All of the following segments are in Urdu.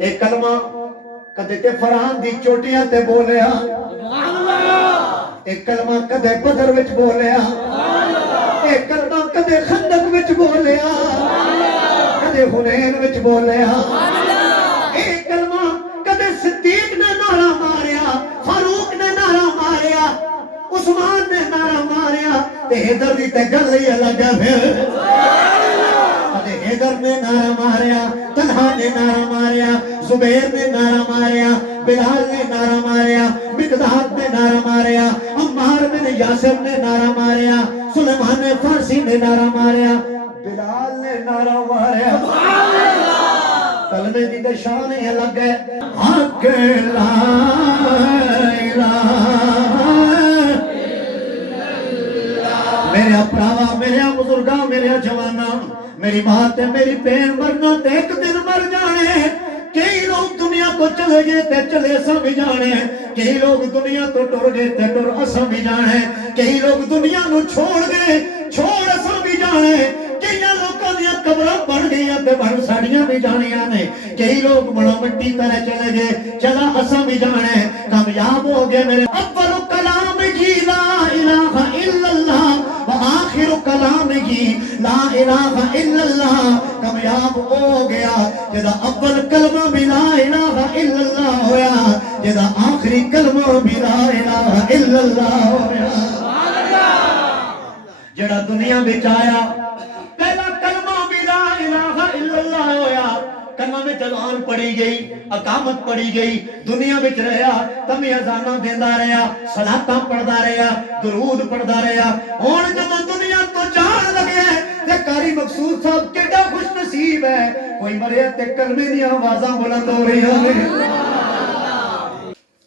اے کلمہ کدے تے فرحان دی چوٹیاں تے بولیا، اے کلمہ کدے بدر وچ بولیا، اے کلمہ کدے خندق وچ بولیا، کدے حنین وچ بولیا، اے کلمہ کدے صدیق نے نعرہ ماریا، فاروق نے نعرہ ماریا، عثمان نے نعرہ ماریا، تے حیدر دی تے گل ہی الگ ہے پھر۔ کدے حیدر نے نعرہ ماریا، طلحہ نے نعرہ ماریا، زبیر نے نعرہ ماریا، بلال نے نعرہ ماریا، مقداد نے نعرہ ماریا، عمار بن یاسر نے نعرہ ماریا، سلیمان فارسی نے نعرہ ماریا، بلال نے نعرہ ماریا۔ کلمے دی تے شان ہی الگ ہے۔ حق لا الہ میرے اپراوا، میرے بزرگاں، میرے جواناں، میری ماں تے میری بہن مرنا تے ایک دن مر جانے۔ کئی لوگ دنیا تو چلے گئے تے چلے اساں بھی جانے، کئی لوگ دنیا تو ٹر گئے تے ٹر اساں بھی جانے، کئی لوگ دنیا نو چھوڑ گئے چھوڑ اساں بھی جانے، کئی لوگاں دیاں قبراں بن گئیاں تے بن ساڈیاں بھی جانیاں نے، کئی لوگ بڑا مٹی طرح چلے گئے چلا اساں بھی جانے۔ کامیاب ہو گئے میرے اول کلام کی لا الہ الا اللہ وآخر کلام کی لا الہ الا اللہ۔ کامیاب ہو گیا جدا اول کلمہ بھی لا الہ الا اللہ ہویا، جدا آخری کلمہ بھی لا الہ الا اللہ ہویا۔ جڑا دنیا بچ آیا پہلا کلمہ بھی لا الہ الا اللہ ہویا، کلمہ میں اذان پڑھی گئی، اقامت پڑھی گئی، دنیا بچ رہیا تمی اذاناں دیندا رہیا، صلاتاں پڑھدا رہیا، درود پڑھدا رہیا۔ ہن جدوں دنیا تو جان لگے تے قاری مقصود صاحب کیڈا خوش نصیب ہے، کوئی مرے تے کلمے دی آوازاں بلند ہو رہی ہیں۔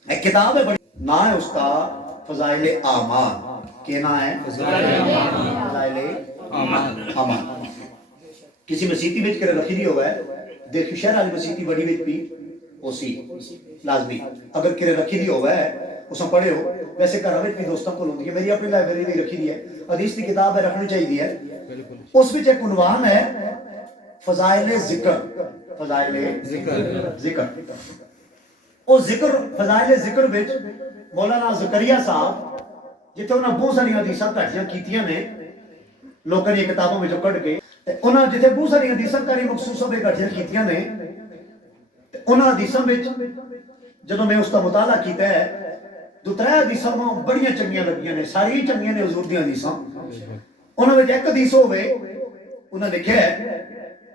ایک کتاب ہے بڑی نا ہے اس کا فضائل اعمال، کیا نا ہے؟ فضائل اعمال۔ کسی مسیتی وچ کرے رکھی دی ہوئے دیکھو شہر والی مسیتی بڑی وچ بھی اسی لازمی اگر کرے رکھی دی ہوئے اساں پڑھے ہو، ویسے گھر وچ بھی دوستاں کول ہوندی ہے، میری اپنی لائبریری دی رکھی دی ہے، حدیث دی کتاب ہے رکھنی چاہیے ہے۔ اس وچ ایک عنوان ہے فضائل ذکر، فضائل ذکر۔ او ذکر فضائل ذکر وچ مولانا زکریا صاحب جتھے انہاں بہت ساری حدیثاں کٹیاں کیتیاں نے لوکاں دی کتابوں وچوں کڈ کے، انہاں جتھے بہت ساری حدیثاں کاری مخصوص ہوئے کٹیاں کیتیاں نے، انہاں حدیثاں وچ جدوں میں اس کا مطالعہ کیتا ہے دو ترے حدیثاں بڑیاں چنگیاں لگیاں نے، ساری چنگیاں نے حضور دی حدیثاں۔ انہاں وچ ایک حدیث ہوے انہاں لکھیا ہے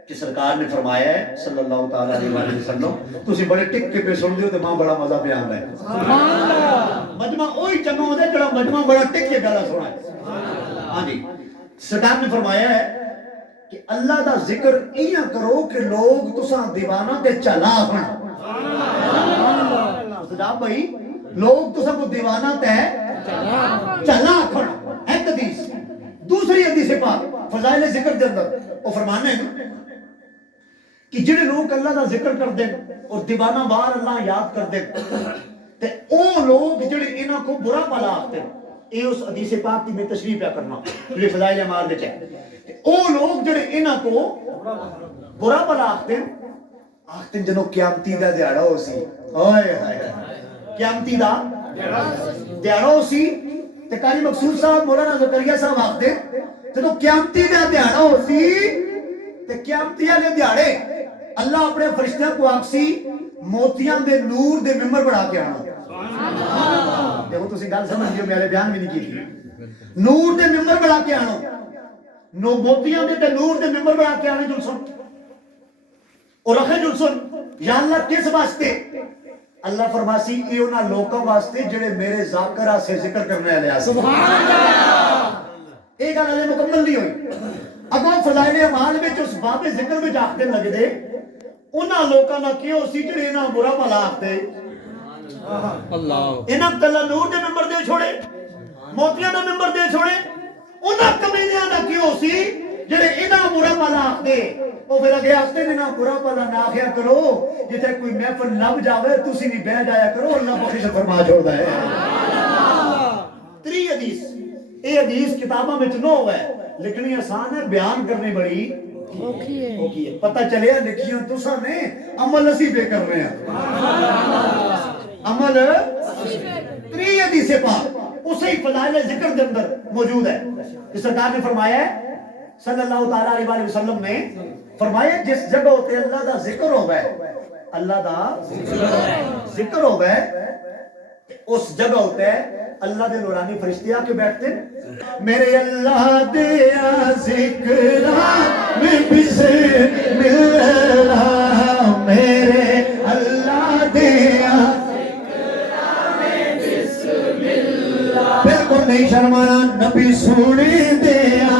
کہ سرکار نے فرمایا ہے صلی اللہ تعالی علیہ وسلم، تسی بڑے ٹک کے پہ سن دیو تے ماں بڑا مزہ پہ آندا ہے۔ سبحان اللہ۔ مجمع اوہی چنگا ہوندا ہے جڑا مجمع بڑا ٹک کے گلا سنا ہے۔ ہاں جی، سرکار نے فرمایا ہے کہ اللہ دا ذکر ایاں کرو کہ لوگ تساں دیوانہ تے چلا ہن۔ جناب بھائی لوگ تساں کو دیوانہ تے چلا ہن۔ ایک حدیث، دوسری حدیث پاک فضائل ذکر دے اندر وہ فرمانے ہیں کہ جڑے لوگ اللہ دا ذکر کر دیں اور دیوانہ بار اللہ یاد کر دیں تے او لوگ جڑے انہاں کو برا بھلا آختے ہیں، اے اس حدیث پاک کی میں تشریح پہ کرنا جو فضائل اعمال وچ ہے، او لوگ جڑے انہاں کو برا بھلا آختے ہیں جنوں قیامتی دا دیہڑا ہو سی، ہائے ہائے قیامتی دا دیہڑا ہو سی تے قاری مقصود صاحب مولانا زکریا صاحب آختے جدوں قیامتی دا دیہڑا ہو سی تے قیامتی والے دیہڑے اللہ اپنے فرشتیاں کو آکسی موتیاں دے نور دے ممبر بڑھا کے آنا۔ دیکھو تسی گل سمجھ لیو، میرے بیان بھی نہیں کی، نور دے ممبر بڑھا کے آنا، نو موتیاں دے تے نور دے ممبر بڑھا کے آنے جلسن اور رکھے جلسن۔ یا اللہ کس واسطے؟ اللہ فرماسی اے انہاں لوکاں واسطے جڑے میرے ذاکرہ سے ذکر کرنے والے ہیں۔ سبحان اللہ۔ ایک گل مکمل نہیں ہوئی، اگوں فضائل اعمال وچ اس باب ذکر وچ آخدے لگ دے انہاں لوکاں دا کیوں سی جڑے انہاں برا بھلا آخدے اللہ، انہاں کلا نور دے ممبر دے چھوڑے، موتیاں دے ممبر دے چھوڑے، انہاں کمینیاں دا کیوں سی جڑے انہاں برا بھلا آخدے۔ او پھر اگے آخدے انہاں برا بھلا نہ آخیا کرو، جتھے کوئی محفل لب جاوے تسی بھی بہ جایا کرو، اللہ بخشش فرما چھوڑدا ہے۔ تری حدیث، اے حدیث کتاباں وچ نہ ہوئے، لکھنی آسان ہے، بیان کرنی بڑی پتہ چلیا لکھیاں تساں نے عمل اسی پہ کر رہے ہیں عمل 3 حدیث پاک اسی فضائل ذکر کے اندر موجود ہے کہ سرکار نے فرمایا ہے صلی اللہ تعالی علیہ وسلم نے فرمایا جس جگہ ہوتے اللہ دا ذکر ہو گئے اللہ دا ذکر ہو گئے اس جگہ ہوتے ہے اللہ دے نورانی فرشتے آ کے بیٹھتے میرے اللہ دیا ذکرہ میں بسم اللہ میرے اللہ دیا بالکل نہیں شرمانا نبی سونے دیا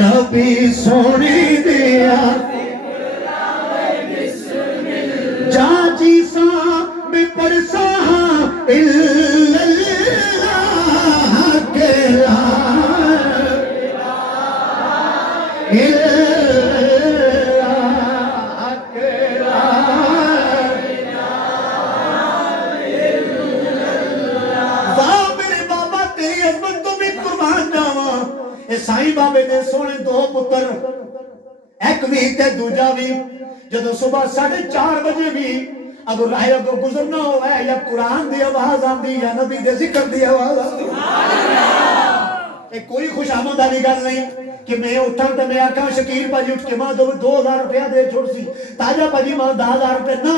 نبی سونے دیا جا جی سا میں پرسا اللہ کے سائیں بابے نے سونے 2 پتر ایک بھی تے دوجا بھی جدو صبح 4:30 بجے بھی اگر راہ اگو گزرنا ہوا ہے یا قرآن دی آواز آندی یا نبی دے ذکر دی آواز آندی کوئی خوش آمد والی گل نہیں کہ میں اٹھا تو میں آکھا شکیل پاجی اٹھ کے ماں 2000 روپیہ دے چھوڑ سی تاجہ پاجی ماں 10,000 روپے نہ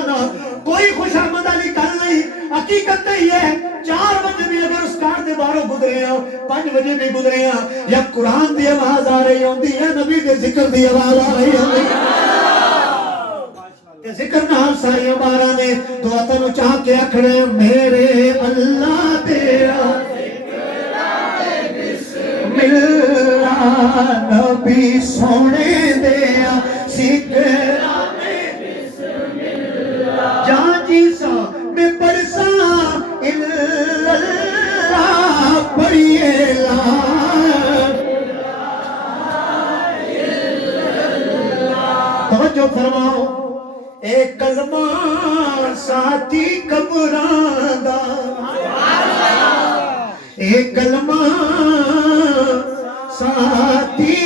کوئی خوش آمد والی گل نہیں حقیقت یہ ہے 4 بجے بھی اگر اس کار دے باہروں گزرے ہیں 5 بجے بھی گزرے ہیں یا قرآن دی آواز آ رہی ہوندی ہے نبی دے ذکر دی آواز آ رہی ہوندی ہے ذکر نال سائیں بارہ نے دعا تنو چاہ کے اکھڑے میرے اللہ تیرا اللہ نبی سونے دیا سکرہ میں بسم اللہ جہاں جیسا میں پڑسا اللہ پڑھئے لا توجہ فرماؤ ایک کلمہ ساتھی قبران دا ایک کلمہ ساتھی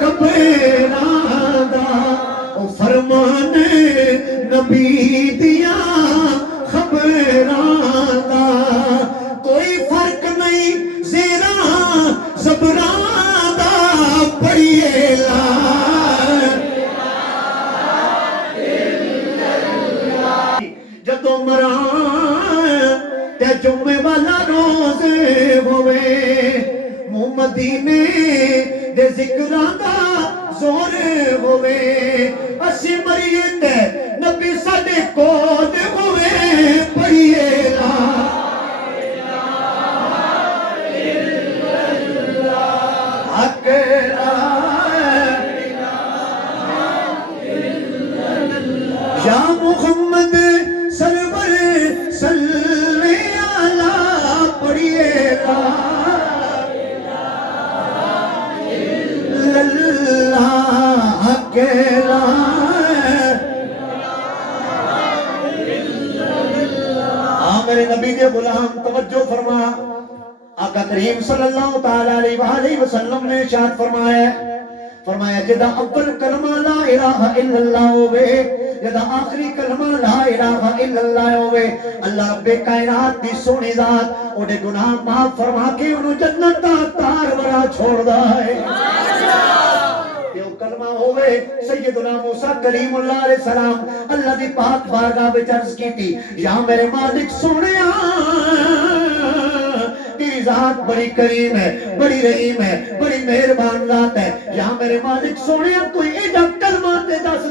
قبران دا او فرمان نبی دیا خبران دا کوئی فرق نہیں زیرا زبران دا پڑھئے لا جدو مران تے جمعے والا روز ہوئے مدینے دے ذکران دا زور ہوئے اسی مریے تے نبی ساڈے کول ہوئے پڑھئے لا حق یا محمد سرور صلی علی پڑھئے لا اللہ اکیلا میرے نبی کے غلام توجہ فرما آقا کریم صلی اللہ تعالی علیہ وسلم نے ارشاد فرمایا جدا اول کلمہ لا الہ الا اللہ ہوئے جدا آخری کلمہ لا الہ الا اللہ ہوئے اللہ رب کائنات دی سونی ذات اوڑے گناہ معاف فرما کے انہوں جنت دا تار برا چھوڑ دا ہے یہ کلمہ ہوئے سیدنا موسیٰ کلیم اللہ علیہ السلام اللہ دی پاک بارگاہ بچ عرض کی تھی یا میرے مالک سونے تیری ذات بڑی کریم ہے بڑی رحیم ہے بڑی مہربان ذات ہے یا میرے مالک سونے کوئی ایجا کلمہ دے دس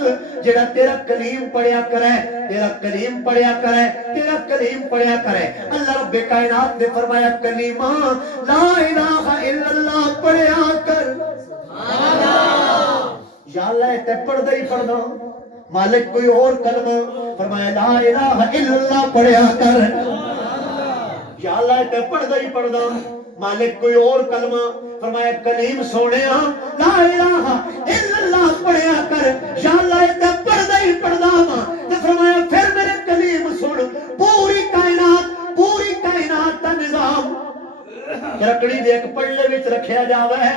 جڑا تیرا کلیم پڑھیا کرے تیرا کلیم پڑھیا کرے تیرا کلیم پڑھیا کرے اللہ رب کائنات نے فرمایا کلیمہ لا الہ الا اللہ پڑھیا کر یا اللہ تے پڑھ دے ہی پڑھ دو مالک کوئی اور کلمہ فرمایا لا الہ الا اللہ پڑھیا کر یا اللہ تے پڑھ دے ہی پڑھ دو مالک کوئی اور کلمہ فرمایا کلیم سونے لا الہ الا اللہ پڑھیا کر یا اللہ تے پڑھ دے ہی پڑھ دو تے فرمایا پھر میرے کلیم سن پوری کائنات دا نظام رکڑی دے ایک پڑھلے وچ رکھیا جاوے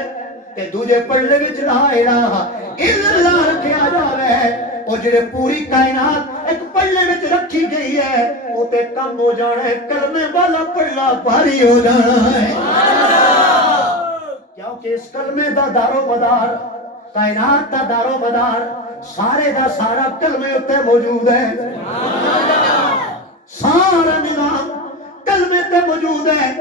دوجے پلے وچ لا الہ الا اللہ رکھیا جاوے او جڑے پوری کائنات ایک پلے وچ رکھی گئی ہے او تے کم ہو جانا ہے کلمے والا پلہ بھاری ہو جانا ہے کیونکہ اس کلمے دا دار و مدار کائنات دا دار و مدار سارے دا سارا کلمے اتے موجود ہے سارا نظام کلمے تے موجود ہے